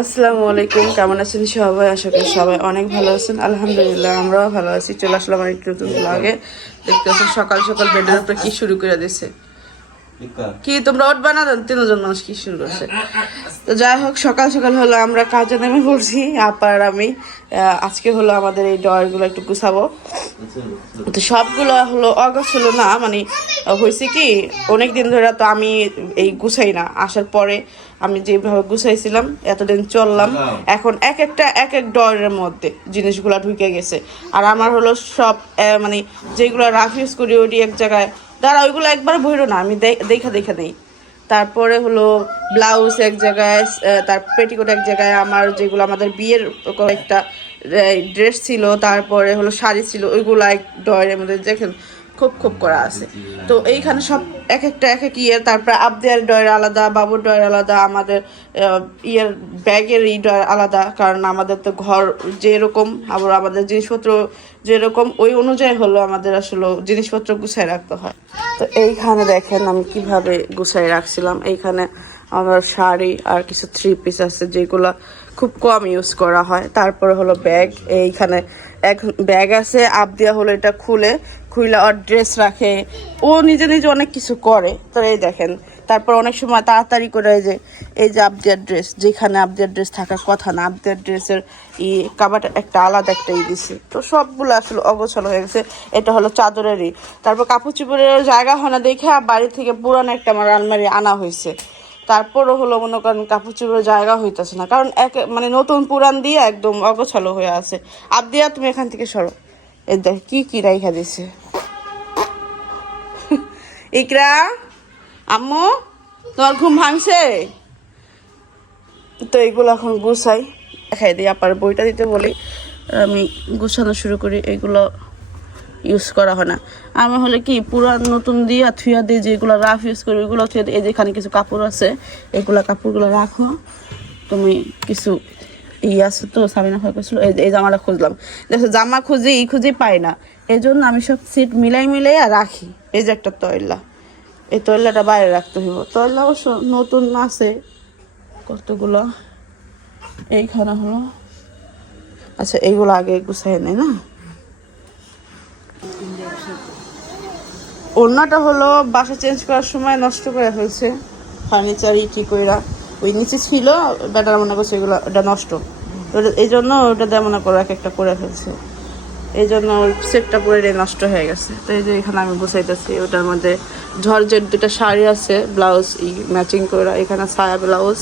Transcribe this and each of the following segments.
আসসালামু আলাইকুম, কেমন আছেন সবাই? আশা করি সবাই অনেক ভালো আছেন। আলহামদুলিল্লাহ, আমরাও ভালো আছি। চলে আসলাম আমার একটু নতুন ব্লগে দেখতে সকাল সকাল বেডের উপরে কি শুরু করে দিছে কি তোমরা উঠবা না তিনজন মানুষ কি শুরু করছে? তো যাই হোক সকাল সকাল হলো আমরা কাজে নেমে পড়ছি আপার আর আমি। আজকে হলো আমাদের এই ডয়ারগুলো একটু গুছাবো। তো সবগুলো হলো অগস্ট হলো না মানে হয়েছে কি অনেক দিন ধরে তো আমি এই গুছাই না। আসার পরে আমি যেভাবে গুছাইছিলাম এতদিন চললাম। এখন এক একটা এক এক ডয়ের মধ্যে জিনিসগুলো ঢুকে গেছে। আর আমার হলো সব মানে যেগুলো রাফ ইউজ করি ওটি এক জায়গায় দাঁড়া, ওইগুলো একবার ভইরো না, আমি দেখা দেখা নেই। তারপরে হলো ব্লাউজ এক জায়গায় তার পেটিকোট এক জায়গায়, আমার যেগুলো আমাদের বিয়ের একটা ড্রেস ছিল, তারপরে হলো শাড়ি ছিল, ওইগুলো এক ডয়ের মধ্যে, দেখেন। খুব খুব করা আছে। তো এইখানে সব এক একটা এক এক ইয়ে তারপরে আবদিয়ার ডয়ের আলাদা বাবুর ডয়ের আলাদা আমাদের ইয়ের ব্যাগের ই ডয়ের আলাদা কারণ আমাদের তো ঘর যেরকম আবার আমাদের জিনিসপত্র যেরকম ওই অনুযায়ী হলো আমাদের আসলে জিনিসপত্র গুছাই রাখতে হয়। তো এইখানে দেখেন আমি কীভাবে গুছাই রাখছিলাম। এইখানে আমার শাড়ি আর কিছু থ্রি পিস আছে যেগুলো খুব কম ইউজ করা হয়। তারপরে হলো ব্যাগ এইখানে এক ব্যাগ আছে আপ দেওয়া হলো এটা খুলে খুলে ওর ড্রেস রাখে। ও নিজে নিজে অনেক কিছু করে। তো এই দেখেন, তারপর অনেক সময় তাড়াতাড়ি করে যে, এই যে আবদিয়ার ড্রেস যেখানে আবদিয়ার ড্রেস থাকার কথা না আবদিয়ার ড্রেসের ই কাবাট একটা আলাদা একটা ই দিছে। তো সবগুলো আসলে অগোছালো হয়ে গেছে। এটা হলো চাদরেরই। তারপর কাপড় চোপড়ের জায়গা হয় না দেখে বাড়ি থেকে পুরানো একটা আমার আলমারি আনা হয়েছে। তারপরও হলো মনে করেন কাপড় চোপড়ের জায়গা হইতেছে না। কারণ এক মানে নতুন পুরান দিয়ে একদম অগোছালো হয়ে আছে। আবদিয়া তুমি এখান থেকে সরো। এই দেখ, কি কি রাইখা দিছে। ইকরা, আম্মু, তোমার ঘুম ভাঙছে? তো এগুলো এখন গুছাই। দেখাই দিই, আপার বইটা দিতে বলি। আমি গুছানো শুরু করি, এগুলো ইউজ করা হয় না। আমার হলে কি পুরান নতুন দিয়া থুয়া দিয়ে যেগুলো রাফ ইউজ করি, ওইগুলো থুয়া। এই যেখানে কিছু কাপড় আছে, এগুলো কাপড়গুলো রাখো। তুমি কিছু ই আছে তো সামিনা হয়ে গেছিল এই এই জামাটা খুঁজলাম। দেখো জামা খুঁজি, ই খুঁজি পাই না। এই জন্য আমি সব সিট মিলাই মিলাই আর রাখি। এই যে একটা তয়লা এই তয়লাটা বাইরে রাখতে হইব। তয়লা অবশ্য নতুন আছে কতগুলো? এইখানে হলো। আচ্ছা এইগুলো আগে গুছাই নেই না? ওড়নাটা হলো বাসা চেঞ্জ করার সময় নষ্ট করে ফেলছে। ফার্নিচার ইটি কইরা? ওই নিচে ছিল ব্যাটার মনে করছে এগুলো, ওটা নষ্ট। এই জন্য ওটা দিয়ে মনে করো এক একটা করে ফেলছে। এই জন্য ওই সেটটা পুরো নষ্ট হয়ে গেছে। তো এই যে এখানে আমি বসাইতেছি ওটার মধ্যে ঝরঝের দুটা শাড়ি আছে ব্লাউজ ই ম্যাচিং করা এখানে সায়া ব্লাউজ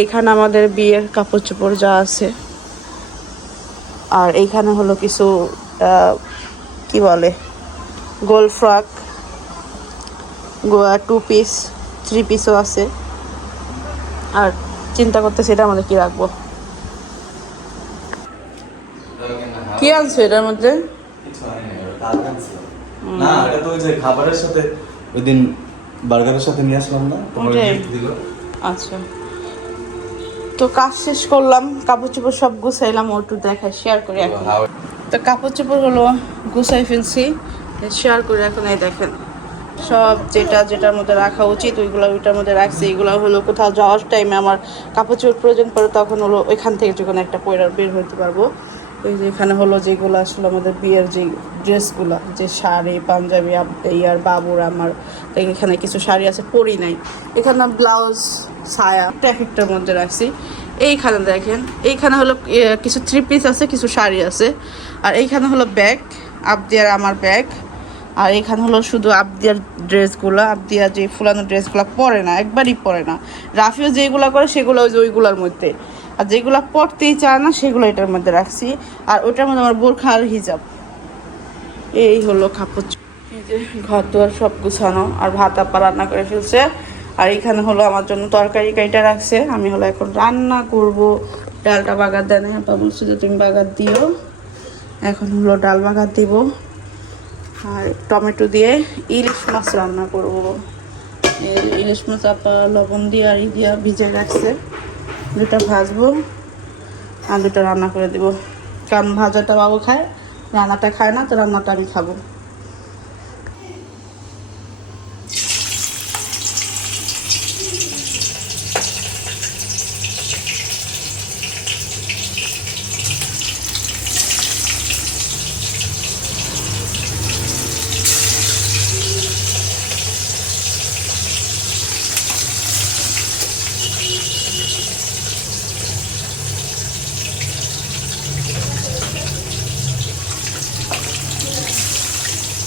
এইখানে আমাদের বিয়ের কাপড় চোপড় যা আছে। আর এইখানে হলো কিছু কি বলে? গোল ফ্রক টু পিস থ্রি পিসও আছে। আর চিন্তা করতেছি এটা আমাদের কি রাখব? কি আনছো এটার মধ্যে? ওটা। না এটা তো ওই যে খাবারের সাথে ওই দিন বার্গারের সাথে নিয়ে আসলাম না। আচ্ছা। তো কাজ শেষ করলাম কাপড় চোপড় সব গুছাইলাম ও একটু দেখায় শেয়ার করি এখন। তো কাপড় চোপড় হলো গুছাই ফেলছি শেয়ার করে এখন এই দেখেন। সব যেটা যেটার মধ্যে রাখা উচিত, ওইগুলো ওইটার মধ্যে রাখছি। এগুলো হলো কোথাও যাওয়ার টাইমে আমার কাপড় চোপড় প্রয়োজন পড়ে, তখন হলো ওইখান থেকে যখন একটা পয়রা বের হইতে পারব। ওই যে এখানে হলো যেগুলো আসলে আমাদের বিয়ের যে ড্রেসগুলো, যে শাড়ি, পাঞ্জাবি ইয়ার বাবুর, আমার এখানে কিছু শাড়ি আছে, পরি নাই। এখানে ব্লাউজ, ছায়া একটার মধ্যে রাখছি। এইখানে দেখেন, এইখানে হলো কিছু থ্রি পিস আছে, কিছু শাড়ি আছে। আর এইখানে হলো ব্যাগ আবদিয়ার আমার ব্যাগ আর এখানে হলো শুধু আবদিয়ার ড্রেসগুলো, আবদিয়া যে ফুলানো ড্রেসগুলো পরে না, একবারই পরে না। রাফিও যেগুলো করে সেগুলো ওই যে ওইগুলোর মধ্যে। আর যেগুলো পরতেই চায় না, সেগুলো এটার মধ্যে রাখছি। আর ওটার মধ্যে আমার বোরখা আর হিজাব। এই হলো কাপড়। ঘর দুয়ার সব গুছানো আর ভাত আপা রান্না করে ফেলছে। আর এখানে হলো আমার জন্য তরকারি কাইটা রাখছে। আমি হলো এখন রান্না করব। ডালটা বাগার দেয় না আপা বলছে যে তুমি বাগার দিও। এখন হলো ডাল বাগার দিব। আর টমেটো দিয়ে ইলিশ মাছ রান্না করব। ইলিশ মাছ আপা লবণ দিয়ে আর দিয়া ভিজে রাখছে। দুটা ভাজবো আর দুটা রান্না করে দিব। কারণ ভাজাটা বাবু খায়, রান্নাটা খায় না, তো রান্নাটা আমি খাব।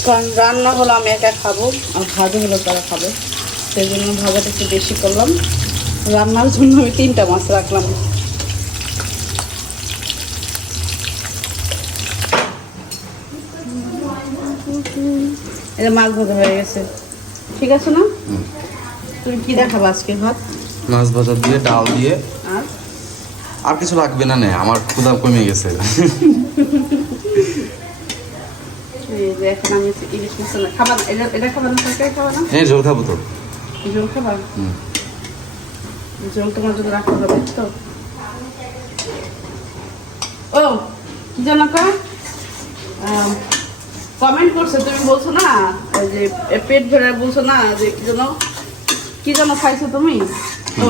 কারণ রান্না হলো আমি একা খাব আর ভাজা হলো তারা খাবে। সেই জন্য ভাজাটা একটু বেশি করলাম। রান্নার জন্য আমি তিনটা মাছ রাখলাম। এটা মাছ ভাজা হয়ে গেছে। ঠিক আছে না? তুমি কি দেখাবো আজকে ভাত? মাছ ভাজা দিয়ে ডাল দিয়ে। আর? আর কিছু লাগবে না নে আমার ক্ষুধা কমে গেছে। এখন আমি ইলিশ মশলা খাবার এটা এটা খাবার না তরকারি খাবার না? হ্যাঁ ঝোল খাব তো। এই খাবার? হুম। তোমার জন্য রাখতে হবে তো? ও কি জানো কমেন্ট করছে তুমি বলছো না যে পেট ভরে বলছো না যে কি যেন কি যেন খাইছো তুমি?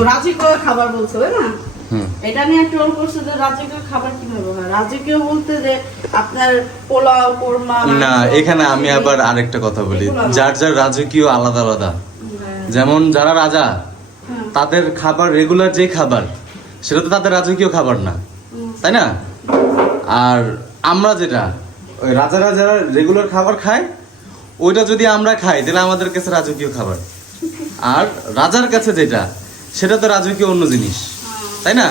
রাজি করে খাবার বলছো তাই না? এটা নিয়ে ট্রোল করছে যে রাজকীয় খাবার কীভাবে হয়? রাজকীয় বলতে যে আপনার পোলাও কোরমা না এখানে আমি আবার আরেকটা কথা বলি। যার যার রাজকীয় আলাদা আলাদা। যেমন যারা রাজা তাদের খাবার রেগুলার যে খাবার সেটা তো তাদের রাজকীয় খাবার না। তাই না? আর আমরা যেটা ওই রাজারা যারা রেগুলার খাবার খায় ওইটা যদি আমরা খাই তাহলে আমাদের কাছে রাজকীয় খাবার। আর রাজার কাছে যেটা সেটা তো রাজকীয় অন্য জিনিস। তাই না?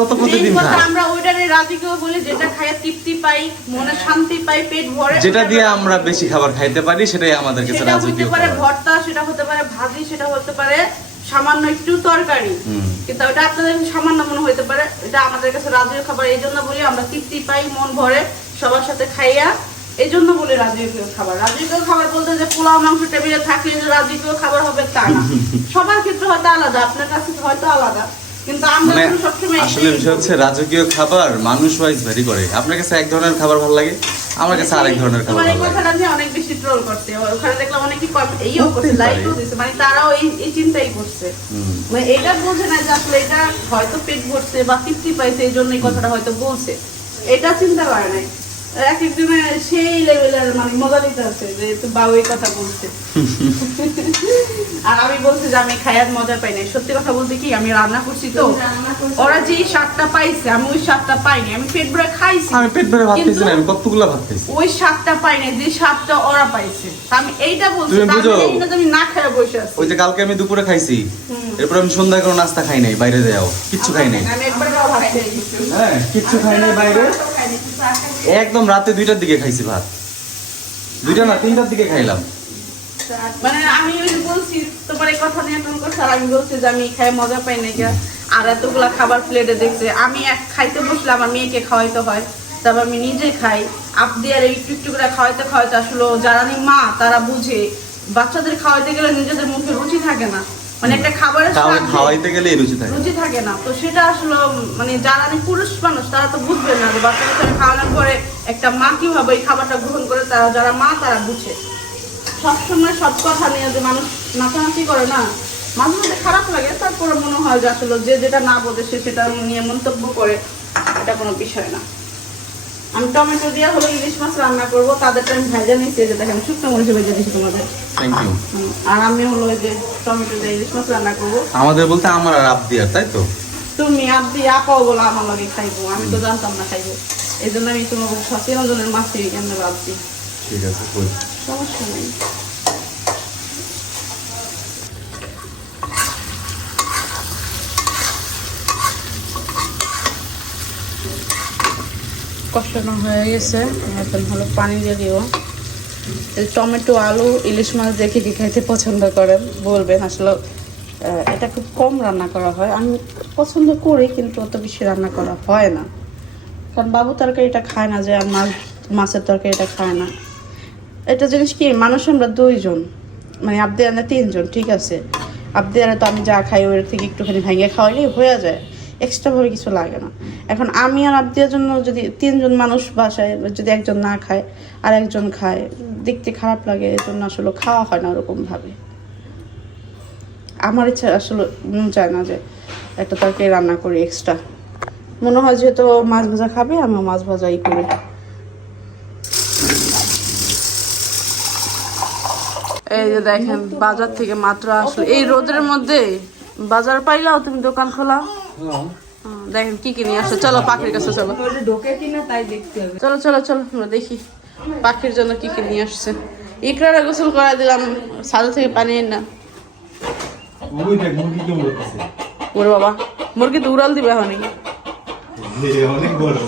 ও তো প্রতিদিন খায়। আমরা ওইটারে রাজকীয় বলি যেটা খাইয়ে তৃপ্তি পাই মনে শান্তি পাই পেট ভরে যেটা দিয়ে আমরা বেশি খাবার খাইতে পারি সেটাই আমাদের কাছে সেটা হতে পারে ভর্তা সেটা হতে পারে ভাজি সেটা হতে পারে সামান্য একটু তরকারি। কিন্তু ওটা আপনাদের সামান্য মনে হতে পারে এটা আমাদের কাছে রাজকীয় খাবার এই জন্য বলি আমরা তৃপ্তি পাই মন ভরে সবার সাথে খাইয়া এই জন্য বলি রাজকীয় খাবার। রাজকীয় খাবার বলতে যে পোলাও মাংস টেবিলে থাকলে যে রাজকীয় খাবার হবে তা না। সবার ক্ষেত্রে হয়তো আলাদা আপনার কাছে হয়তো আলাদা। মানে কিন্তু সবসময় আসলে বিষয় হচ্ছে রাজকীয় খাবার মানুষ ওয়াইজ ভ্যারি করে। আপনার কাছে এক ধরনের খাবার ভালো লাগে আমার কাছে আরেক ধরনের খাবার ভালো লাগে। অনেক বেশি ট্রোল করছে। ওখানে দেখলাম অনেকে এইও করছে লাইকও দিচ্ছে মানে তারাও এই এই চিন্তাই করছে। মানে এটা বোঝে না যে আসলে এটা হয়তো পেট ভরছে বা তৃপ্তি পাইছে এই জন্য এই কথাটা হয়তো বলছে। এটা চিন্তা করে নাই। এক একজনের সেই লেভেলের মানে মজা নিতে আছে যে বাবু এই কথা বলছে। আর আমি বলছি যে আমি খায়ার মজা পাই নাই। সত্যি কথা বলতে কি আমি রান্না করছি তো। ওরা যেই স্বাদটা পাইছে আমি ওই স্বাদটা পাইনি। আমি পেট ভরে খাইছি। আমি পেট ভরে ভাত খাইছি আমি কতগুলো ভাত খাইছি? ওই স্বাদটা পাই যে স্বাদটা ওরা পাইছে। আমি এইটা বলছি তুমি না খেয়ে বসে আছি। ওই যে কালকে আমি দুপুরে খাইছি। এরপর আমি সন্ধ্যায় কোনো নাস্তা খাই নাই বাইরে যাও কিচ্ছু খাই নাই। আমি একবার ভাত খেয়ে হ্যাঁ কিচ্ছু খাই নাই বাইরে। একদম রাতে দুইটার দিকে খাইছি ভাত। দুইটা না, তিনটার দিকে খাইলাম। মানে আমি বলছি, তোমার এই কথা নিয়ে আমি বলছি যে আমি খাই, মজা পাই না আর এতগুলা খাবার প্লেটে দেখছে, আমি এক খাইতে বসলে আমার মেয়েকে খাওয়াইতে হয়। তারপর আমি নিজে খাই। আপদি আর একটু একটু করে খাওয়াইতে খাওয়াইতে আসলে, যারা মা, তারা বুঝে। বাচ্চাদের খাওয়াইতে গেলে নিজেদের মুখে রুচি থাকে না। মানে একটা খাবারের খাওয়াইতে গেলে রুচি থাকে। রুচি থাকে না। তো সেটা আসলে মানে যারা পুরুষ মানুষ তারা তো বুঝবে না যে বাচ্চা খাওয়ানোর পরে একটা মা কীভাবে এই খাবারটা গ্রহণ করে তারা যারা মা তারা বুঝে। সবসময় সব কথা নিয়ে যে মানুষ নাচানাচি করে না মাঝে মধ্যে খারাপ লাগে তারপরে মনে হয় যে আসলে যে যেটা না বোঝে সে সেটা নিয়ে মন্তব্য করে এটা কোনো বিষয় না। আমি টমেটো দিয়ে হলো ইলিশ মাছ রান্না করব তাদেরটা আমি ভেজা নিয়েছি যে দেখেন শুকনো মরিচে ভেজা দিয়েছি তোমাদের। থ্যাংক ইউ আর আমি হলো যে টমেটো দিয়ে ইলিশ মাছ রান্না করব। আমাদের বলতে আমার আর আবদিয়ার তাই তো? তুমি আপনি আপাও বলো আমার লগে খাইবো আমি তো জানতাম না খাইবো। এই জন্য আমি তোমাকে সচেতন জনের মাসে কেন ভাবছি? ঠিক আছে সমস্যা নেই। কষানো হয়ে গেছে। এখন হলো পানি দিয়ে দিব টমেটো, আলু, ইলিশ মাছ দেখে কি খাইতে পছন্দ করেন? বলবেন, আসলে এটা খুব কম রান্না করা হয়। আমি পছন্দ করি, কিন্তু অত বেশি রান্না করা হয় না। কারণ বাবু তরকারিটা খায় না যে, আর মাছ, মাছের তরকারিটা খায় না। এটা জিনিস কি, মানুষ আমরা দুইজন মানে আপনি আমরা তিনজন, ঠিক আছে? আর তো আমি যা খাই, ওর থেকে একটুখানি ভেঙে খাওয়াইলেই হয়ে যায়। এক্সট্রাভাবে কিছু লাগে না। এখন আমি আর আব্দিয়ার জন্য যদি তিনজন মানুষ বাসায় যদি একজন না খায় আর একজন খায়, দেখতে খারাপ লাগে এর জন্য আসলে খাওয়া হয় না ওরকমভাবে আমার ইচ্ছা আসলে মন চায় না যে একটা তরকারি রান্না করি এক্সট্রা মনে হয় যেহেতু মাছ ভাজা খাবে, আমিও মাছ ভাজাই করি। এই যে দেখেন, বাজার থেকে মাত্র আসলে। এই রোদের মধ্যে বাজার পাইলাও, তুমি দোকান খোলা দেখেন কি কি নিয়ে আসছে। চলো পাখির কাছে চলো ঢোকে কিনা তাই দেখতে হবে চলো চলো চলো আমরা দেখি পাখির জন্য কি কি নিয়ে আসছে। ইকরারে গোসল করা দিলাম সাদা থেকে পানি না ওরে বাবা মুরগি তো উড়াল দিবে অনেক বড়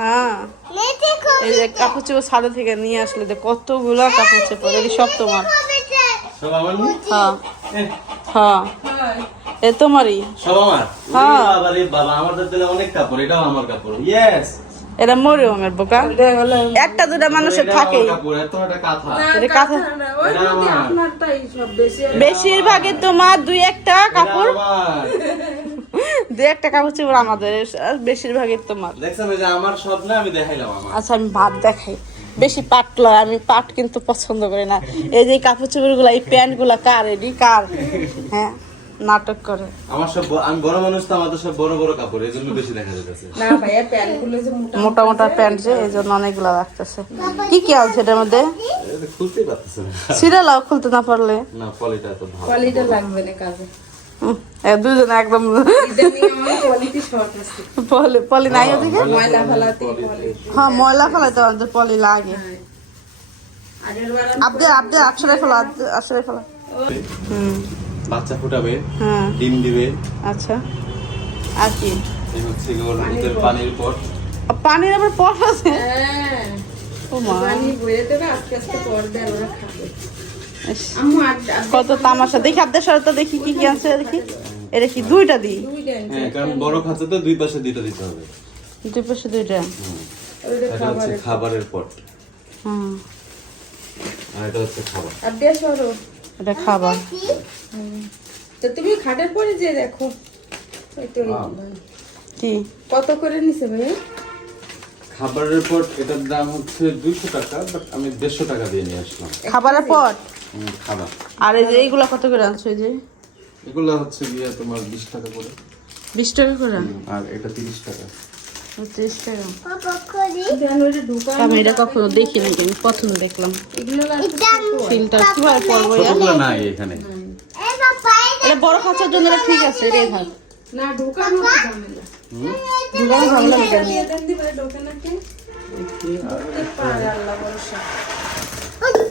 হ্যাঁ। এই যে কাপড় চোপড় সাদা থেকে নিয়ে আসলে যে কতগুলো কাপড় চোপড় এই সব তোমার? হ্যাঁ। হ্যাঁ। এ তোমারই। সব আমার? হ্যাঁ। ওরে বাবা রে দিলে অনেক কাপড় এটাও আমার কাপড়। ইয়েস এটা মরিয়মের বোকা। একটা দুটা মানুষের থাকেই। কাপড় এত একটা কাঁথা। এটা কাঁথা। এটা আমার। বেশিরভাগই তোমার দুই একটা কাপড়। দুই একটা কাপড় ছিল আমাদের আর বেশিরভাগই তোমার। দেখছেন আমার সব না আমি দেখাইলাম আচ্ছা আমি ভাত দেখাই। বেশি পাট লয় আমি পাট কিন্তু পছন্দ করি না। এই যে কাপড় চোপড়গুলা এই প্যান্টগুলা কার এডি কার? হ্যাঁ নাটক করে। আমার সব আমি বড় মানুষ তো আমাদের সব বড় বড় কাপড় এই জন্য বেশি দেখা যাচ্ছে না ভাইয়া প্যান্টগুলো যে মোটা মোটা মোটা প্যান্ট যে এই জন্য অনেকগুলা রাখতেছে। কি কি আছে এটার মধ্যে? এটা খুলতেই পারতেছে না। সিরিয়ালাও খুলতে না পারলে? না ভালো। কোয়ালিটি লাগবে না কাজে। দুজনে একদম শর্ট আছে পলি পলি নাই ওদিকে ময়লা ফেলাতে হ্যাঁ ময়লা ফেলাইতে আমাদের পলি লাগে। আপদে আপদে আছড়ে ফেলা আছড়ে ফেলা। হুম। বাচ্চা ফুটাবে হ্যাঁ। ডিম দিবে। আচ্ছা। আর কি? এই হচ্ছে গিয়ে পানির পট। পানির আবার পট আছে? হ্যাঁ। ও মা। পানি বইয়ে দেবে আস্তে আস্তে পর দেয় ওরা খাবে। কত তামাশা। দেখি আপনার সাথে দেখি কি কি আছে দেখি। এটা কি দুইটা দিই? হ্যাঁ কারণ বড় খাঁচা তো দুই পাশে দুইটা দিতে হবে। দুই পাশে দুইটা? এটা হচ্ছে খাবারের পট। হুম। আর এটা হচ্ছে খাবার। আপনি সরো এটা খাবার। তো তুমি খাটের পরে যে দেখো কি? কত করে নিছে ভাই? খাবারের পট এটার দাম হচ্ছে দুইশো টাকা বাট আমি দেড়শো টাকা দিয়ে নিয়ে আসলাম। খাবারের পট? খাবার। আর এই যে এইগুলা কত করে আনছো এই যে? এগুলো হচ্ছে গিয়ে তোমার বিশ টাকা করে। বিশ টাকা করে? আর এটা তিরিশ টাকা। আমি এটা কখনো দেখিনি আমি প্রথম দেখলাম। এগুলো লাগবে ফিল্টার কীভাবে পড়ব এটা এখানে। এটা বড় খাঁচার জন্য এটা ঠিক আছে না ঢুকানো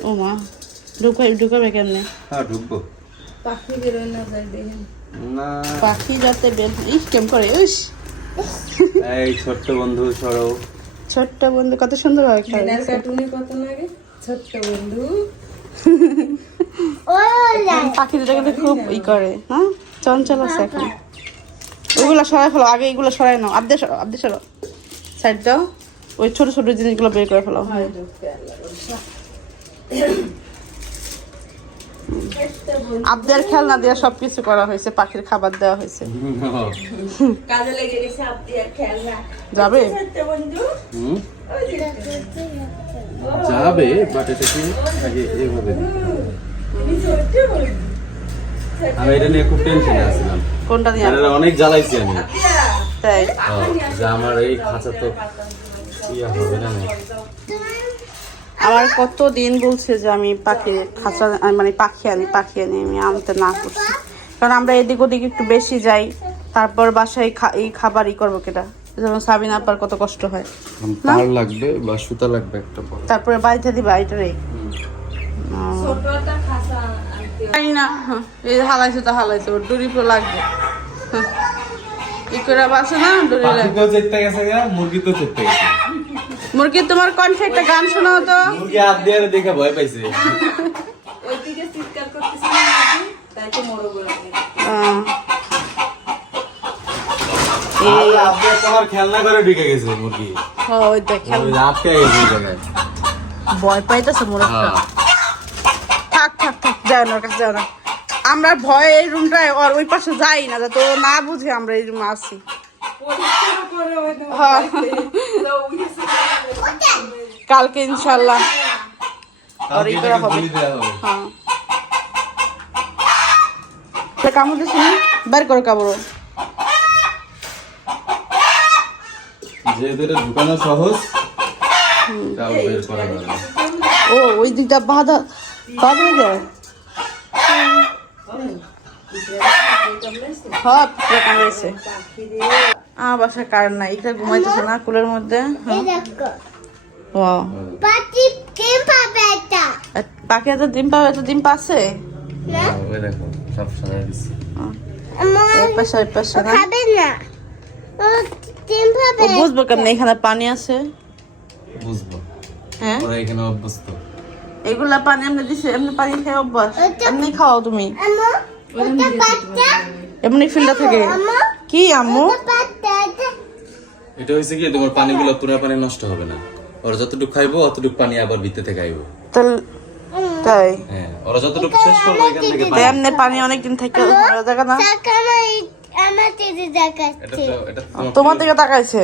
ও মা ঢুকাই ঢুকাবে কেমনে? হ্যাঁ ঢুকবো। পাখি বেরোয় না যায় দেখেন পাখি যাতে বেল ইস কেম করে ইস এই ছোট্ট বন্ধু সরো। ছোট্ট বন্ধু কত সুন্দর ভাবে খেলে কার্টুনে কত লাগে? ছোট্ট বন্ধু। পাখি দুটা কিন্তু খুব ই করে হ্যাঁ? চঞ্চল আছে এখন। ওইগুলো সরাই ফেলো আগে এগুলো সরাই নাও। আবদে সরো আবদে সরো। সাইড দাও। ওই ছোট ছোট জিনিসগুলো বের করে ফেলো। হ্যাঁ আবদের খেলনা দিয়ে সবকিছু করা হয়েছে পাখির খাবার দেওয়া হয়েছে। কাজে লেগে গেছে আপনি খেলনা। যাবে? ছোট্ট বন্ধু? হুম? যাবে বাট আগে আমি এটা নিয়ে খুব টেনশনে আছিলাম। কোনটা নিয়ে এটা অনেক জ্বালাইছি আমি। তাই? আমার এই খাঁচা তো ইয়ে হবে না আমার। কত দিন বলছে যে আমি পাখি খাঁচা মানে পাখি আনি পাখি আনি আমি আনতে না করছি। কারণ আমরা এদিক ওদিক একটু বেশি যাই তারপর বাসায় এই খাবার ই করব কেটা? যেমন সাবিনা আপার কত কষ্ট হয়। তার লাগবে বা সুতা লাগবে একটা তারপরে বাড়িতে দিবা এটারে ছোট একটা না হ্যাঁ, এই হালাইছে তো হালাইছে ওর ডুরি তো লাগবে। হ্যাঁ। ই করে বাসে না ডুরি লাগবে। পাখিতেও গেছে মুরগি তো চেতে গেছে। মুরগি তোমার কণ্ঠে একটা গান শোনাও তো। মুরগি হাত দিয়ে দেখে ভয় পাইছে। ওইদিকে চিৎকার করতেছিল তাই তো মরো বলে আহ। এই আপনি তোমার খেলনা করে ঢুকে গেছে মুরগি। ওই দেখেন ওই আটকে গেছে ভয় পাইতেছে মোরগটা। হ্যাঁ। যাও না ওর কাছে যাও না। আমরা ভয় এই রুমটায় ওর ওই পাশে যাই না যাতে ও না বুঝে আমরা এই রুমে হয়তো হ্যাঁ। কালকে ইনশাল্লাহ। হ্যাঁ। কামড় দিচ্ছি বের করো কামড়। যেহেতু ঢুকানো সহজ। ও ওই দিকটা বাঁধা বাঁধা যায় হ্যাঁ পিঁপড়ে কামড়েছে আমার বাসায় কারেন্ট নাই এটা ঘুমাইতেছে না কুলের মধ্যে। পাখি এত ডিম পাবে এত পাচ্ছে? বুঝব কেমন এখানে পানি আছে? বুঝব। হ্যাঁ? এখানে অভ্যস্ত। এগুলা পানি এমনি দিছে এমনি পানি খেয়ে অভ্যাস। এমনি খাও তুমি। এমনি ফিল্টার থেকে। কি আম্মু? এটা হয়েছে কি তোমার পানিগুলো পুরো পানি নষ্ট হবে না। ওরা যতটুকু খাইবো অতটুকু পানি আবার ভিতরে থেকে আইবো। তাহলে তাই? হ্যাঁ ওরা যতটুকু শেষ করব এখান থেকে পানি। এমনি পানি অনেকদিন থেকে ভালো জায়গা না? তোমার দিকে তাকাইছে?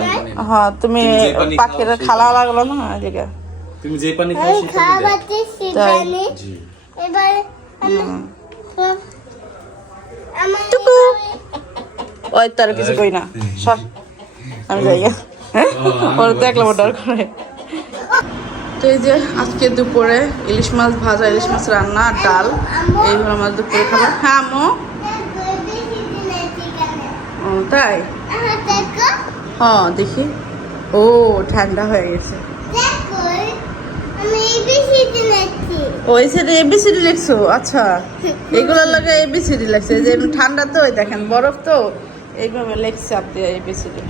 না। হ্যাঁ তুমি পাখির খালা। লাগল না এদিকে? তুমি যে পানি খাও সেই পানি এবার আমি আমার ওই তার কিছু কই না। সর। আমি যাই। হ্যাঁ? ওর দেখলাম ডর করে তো এই যে আজকে দুপুরে ইলিশ মাছ ভাজা ইলিশ মাছ রান্না আর ডাল এই হলো আমার দুপুরে খাবার। হ্যাঁ আম্মু? ও, তাই? হ্যাঁ দেখি। ও ঠান্ডা হয়ে গেছে দেখো আমি এবিসিডি লিখছি ওই আচ্ছা। লাগে লাগছে যে ঠান্ডা তো দেখেন বরফ তো এইভাবে লিখছে আপনি এবিসিডি